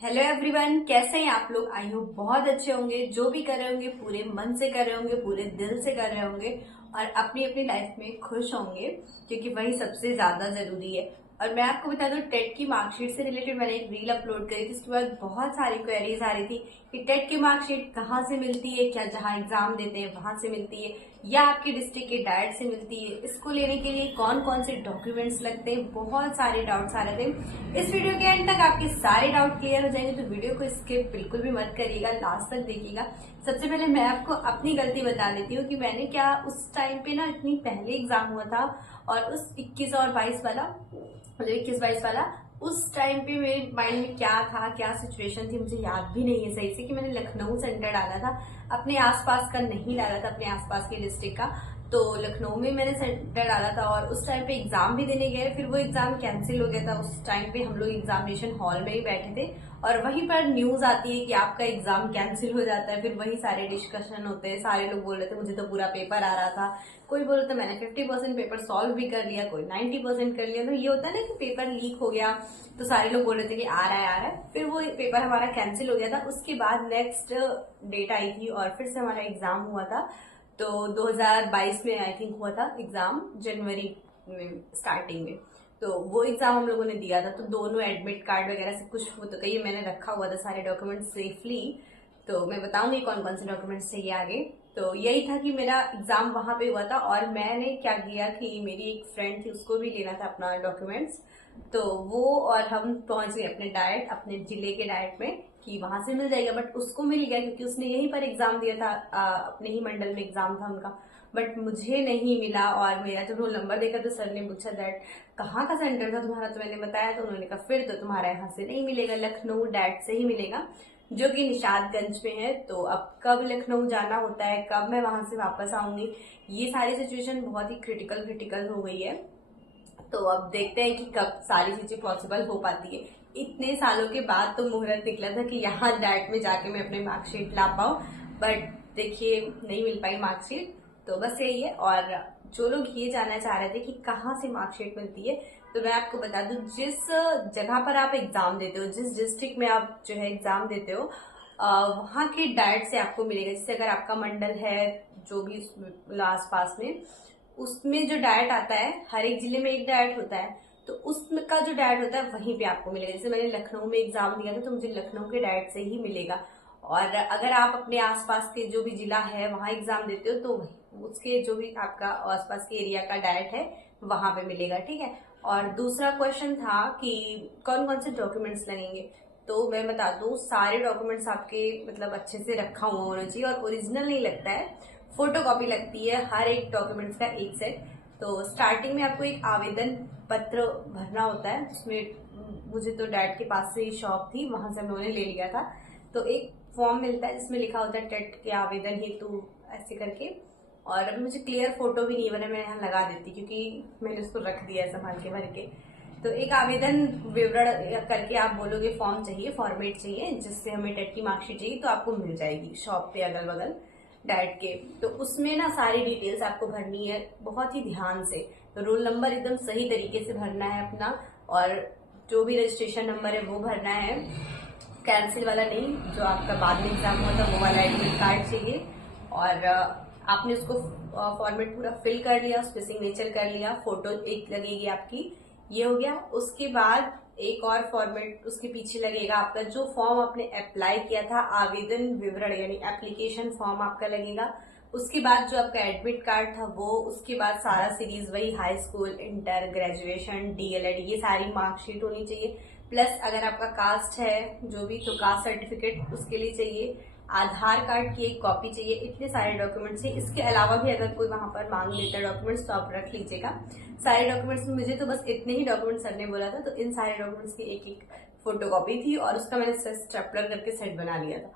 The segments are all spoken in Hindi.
हेलो एवरीवन, कैसे हैं आप लोग। आई होप बहुत अच्छे होंगे। जो भी कर रहे होंगे पूरे मन से कर रहे होंगे, पूरे दिल से कर रहे होंगे और अपनी अपनी लाइफ में खुश होंगे, क्योंकि वही सबसे ज्यादा जरूरी है। और मैं आपको बता दूं, टेट की मार्कशीट से रिलेटेड मैंने एक रील अपलोड करी थी। उसके बाद बहुत सारी क्वेरीज आ रही थी कि टेट की मार्कशीट कहाँ से मिलती है, क्या जहाँ एग्जाम देते हैं वहां से मिलती है या आपके डिस्ट्रिक्ट के डाइट से मिलती है, इसको लेने के लिए कौन कौन से डॉक्यूमेंट्स लगते हैं। बहुत सारे डाउट्स आ रहे थे। इस वीडियो के एंड तक आपके सारे डाउट क्लियर हो जाएंगे, तो वीडियो को स्किप बिल्कुल भी मत करिएगा, लास्ट तक देखिएगा। सबसे पहले मैं आपको अपनी गलती बता देती हूँ कि मैंने क्या उस टाइम पे ना, इतनी पहले एग्जाम हुआ था और उस 21 और 22 वाला, मतलब 21-22 वाला, उस टाइम पे मेरे माइंड में क्या था, क्या सिचुएशन थी, मुझे याद भी नहीं है सही से, कि मैंने लखनऊ सेंटर डाला था, अपने आसपास का नहीं डाला था, अपने आसपास के डिस्ट्रिक्ट का। तो लखनऊ में मैंने सेंटर डाला था और उस टाइम पे एग्जाम भी देने गए, फिर वो एग्जाम कैंसिल हो गया था। उस टाइम पे हम लोग एग्जामिनेशन हॉल में ही बैठे थे और वहीं पर न्यूज आती है कि आपका एग्जाम कैंसिल हो जाता है। फिर वही सारे डिस्कशन होते हैं, सारे लोग बोल रहे थे, मुझे तो पूरा पेपर आ रहा था, कोई बोल रहा था मैंने 50% पेपर सॉल्व भी कर लिया, कोई 90% कर लिया। तो ये होता है ना कि पेपर लीक हो गया, तो सारे लोग बोल रहे थे कि आ रहा है आ रहा है। फिर वो पेपर हमारा कैंसिल हो गया था। उसके बाद नेक्स्ट डेट आई थी और फिर से हमारा एग्जाम हुआ था। तो 2022 में आई थिंक हुआ था एग्जाम, जनवरी में स्टार्टिंग में। तो वो एग्जाम हम लोगों ने दिया था। तो दोनों एडमिट कार्ड वगैरह सब कुछ, वो तो कहिए मैंने रखा हुआ था सारे डॉक्यूमेंट सेफली। तो मैं बताऊंगी कौन कौन से डॉक्यूमेंट्स चाहिए आगे। तो यही था कि मेरा एग्जाम वहां पे हुआ था और मैंने क्या किया कि मेरी एक फ्रेंड थी, उसको भी लेना था अपना डॉक्यूमेंट्स। तो वो और हम पहुंच गए अपने डाइट, अपने जिले के डाइट में, कि वहां से मिल जाएगा। बट उसको मिल गया क्योंकि उसने यहीं पर एग्जाम दिया था, अपने ही मंडल में एग्जाम था उनका। बट मुझे नहीं मिला। और मेरा जब रोल नंबर देखा तो सर ने पूछा दैट कहाँ का सेंटर था तुम्हारा, तो मैंने बताया। तो उन्होंने कहा फिर तो तुम्हारा यहाँ से नहीं मिलेगा, लखनऊ डैट से ही मिलेगा, जो कि निशादगंज में है। तो अब कब लखनऊ जाना होता है, कब मैं वहां से वापस आऊंगी, ये सारी सिचुएशन बहुत ही क्रिटिकल हो गई है। तो अब देखते हैं कि कब सारी चीजें पॉसिबल हो पाती है। इतने सालों के बाद तो मुहूर्त निकला था कि यहाँ डाइट में जाके मैं अपनी मार्कशीट ला पाऊं, बट देखिए नहीं मिल पाई मार्कशीट। तो बस यही है। और जो लोग ये जानना चाह रहे थे कि कहाँ से मार्कशीट मिलती है, तो मैं आपको बता दूं, जिस जगह पर आप एग्जाम देते हो, जिस डिस्ट्रिक्ट में आप जो है एग्जाम देते हो, वहां के डाइट से आपको मिलेगा। जैसे अगर आपका मंडल है जो भी आस पास में, उसमें जो डाइट आता है, हर एक जिले में एक डाइट होता है, तो उसका जो डाइट होता है वहीं पे आपको मिलेगा। जैसे मैंने लखनऊ में एग्जाम दिया था तो मुझे लखनऊ के डाइट से ही मिलेगा। और अगर आप अपने आसपास के जो भी जिला है वहां एग्जाम देते हो, तो उसके जो भी आपका आसपास के एरिया का डाइट है वहां पे मिलेगा, ठीक है। और दूसरा क्वेश्चन था कि कौन कौन से डॉक्यूमेंट्स लगेंगे। तो मैं बता दूं, सारे डॉक्यूमेंट्स आपके मतलब अच्छे से रखा हुआ होना चाहिए और ओरिजिनल नहीं लगता है, फोटो कॉपी लगती है हर एक डॉक्यूमेंट्स का एक सेट। तो स्टार्टिंग में आपको एक आवेदन पत्र भरना होता है, जिसमें मुझे तो डैड के पास से ही शॉप थी, वहां से हम लोगों ने ले लिया था। तो एक फॉर्म मिलता है जिसमें लिखा होता है टेट के आवेदन हेतु, ऐसे करके। और अभी मुझे क्लियर फोटो भी नहीं बना, मैं यहाँ लगा देती क्योंकि मैंने उसको रख दिया है संभाल के भर के। तो एक आवेदन विवरण करके आप बोलोगे फॉर्म चाहिए, फॉर्मेट चाहिए, जिससे हमें टेट की मार्कशीट चाहिए, तो आपको मिल जाएगी शॉप पे अगल बगल डाइट के। तो उसमें ना सारी डिटेल्स आपको भरनी है बहुत ही ध्यान से। तो रोल नंबर एकदम सही तरीके से भरना है अपना, और जो भी रजिस्ट्रेशन नंबर है वो भरना है, कैंसिल वाला नहीं, जो आपका बाद में एग्जाम हुआ था वो वाला एडमिट कार्ड चाहिए। और आपने उसको फॉर्मेट पूरा फिल कर लिया, उस पर सिग्नेचर कर लिया, फोटो एक लगेगी आपकी, ये हो गया। उसके बाद एक और फॉर्मेट उसके पीछे लगेगा आपका, जो फॉर्म आपने अप्लाई किया था, आवेदन विवरण यानी एप्लीकेशन फॉर्म आपका लगेगा। उसके बाद जो आपका एडमिट कार्ड था वो, उसके बाद सारा सीरीज वही, high school, inter, graduation, DElEd, ये सारी मार्कशीट होनी चाहिए। प्लस अगर आपका कास्ट है जो भी, तो कास्ट सर्टिफिकेट उसके लिए चाहिए, आधार कार्ड की एक कॉपी चाहिए। इतने सारे डॉक्यूमेंट्स चाहिए। इसके अलावा भी अगर कोई वहां पर मांग लेता है डॉक्यूमेंट्स तो आप रख लीजिएगा। सारे डॉक्यूमेंट्स में मुझे तो बस इतने ही डॉक्यूमेंट्स सर ने बोला था, तो इन सारे डॉक्यूमेंट्स की एक एक फोटो कॉपी थी और उसका मैंने स्टेपलर करके सेट बना लिया था।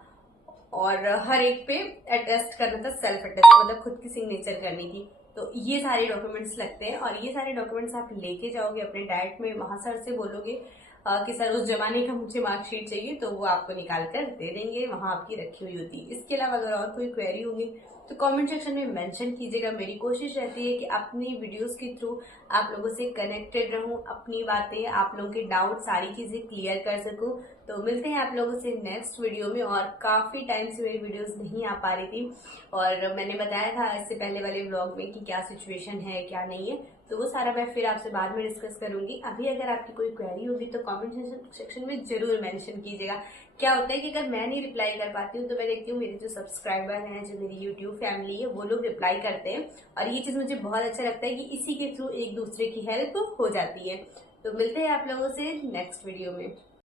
और हर एक पे अटेस्ट करना था, सेल्फ अटेस्ट, मतलब खुद की सिग्नेचर करनी थी। तो ये सारे डॉक्यूमेंट्स लगते हैं और ये सारे डॉक्यूमेंट्स आप लेके जाओगे अपने डाइट में, वहां सर से बोलोगे कि सर उस जमाने का मुझे मार्कशीट चाहिए, तो वो आपको निकाल कर दे देंगे, वहां आपकी रखी हुई होती है। इसके अलावा अगर और कोई क्वेरी होगी तो कमेंट सेक्शन में मेंशन कीजिएगा। मेरी कोशिश रहती है कि अपनी वीडियोस के थ्रू आप लोगों से कनेक्टेड रहूं, अपनी बातें, आप लोगों के डाउट, सारी चीजें क्लियर कर सकूं। तो मिलते हैं आप लोगों से नेक्स्ट वीडियो में। और काफी टाइम से मेरी वीडियोस नहीं आ पा रही थी, और मैंने बताया था इससे पहले वाले व्लॉग में कि क्या सिचुएशन है क्या नहीं है, तो वो सारा मैं फिर आपसे बाद में डिस्कस करूंगी। अभी अगर आपकी कोई क्वेरी होगी तो कमेंट सेक्शन में जरूर मेंशन कीजिएगा। क्या होता है कि अगर मैं नहीं रिप्लाई कर पाती हूँ तो मैं देखती हूँ मेरे जो सब्सक्राइबर हैं, जो मेरी यूट्यूब फैमिली है, वो लोग रिप्लाई करते हैं, और ये चीज मुझे बहुत अच्छा लगता है कि इसी के थ्रू एक दूसरे की हेल्प हो जाती है। तो मिलते हैं आप लोगों से नेक्स्ट वीडियो में।